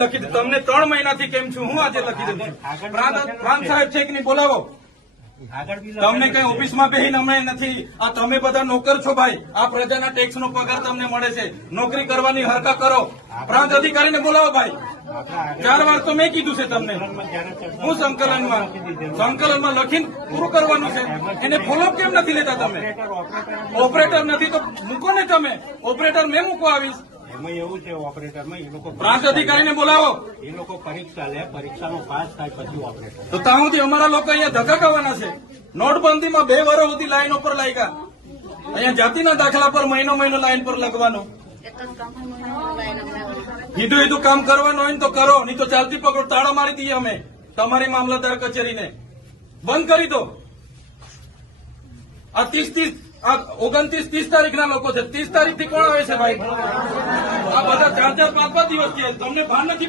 લખી દઉં તમને 3 મહિનાથી કેમ છું હું આજે લખી દઉં છું. પ્રાંત સાહેબ છે કે નહીં બોલાવો. તમને કઈ ઓફિસમાં બેહીને અમે નથી. આ તમે બધા નોકર છો ભાઈ. આ પ્રજાના ટેક્સનો પગાર તમને મળે છે. નોકરી કરવાની હરકા કરો. પ્રાંત અધિકારીને બોલાવો ભાઈ. 4 વાર તો મેં કીધું છે તમને. હું સંકલનમાં લખીને પૂરું કરવાનું છે. એને ફોલોઅપ કેમ નથી લેતા તમે? ઓપરેટર નથી તો મૂકો ને તમે. ઓપરેટર મેં મૂકો આવીશ. એમાં એવું છે ઓપરેટરમાં એ લોકો પ્રાંત અધિકારીને બોલાવો. એ લોકો પરીક્ષા લે, પરીક્ષામાં પાસ થાય પછી ઓપરેટર. તો ત્યાં સુધી અમારા લોકો અહીંયા ધક્કા ખાવાના છે. નોટબંધીમાં 2 વર્ષ સુધી લાઈન ઉપર લાગ્યા. અહીંયા જાતિના દાખલા પર મહિનો લાઈન પર લખવાનો. કીધું કામ કરવાનું હોય ને તો કરો, નહીં તો ચાલતી પકડો. તાળા મારી દઈએ અમે તમારી મામલતદાર કચેરીને. બંધ કરી દો. આ 29-30 તારીખના લોકો છે. 30 તારીખથી કોણ આવે છે ભાઈ? આ બધા 4-4, 5-5 દિવસ થયા. તમને ભાન નથી.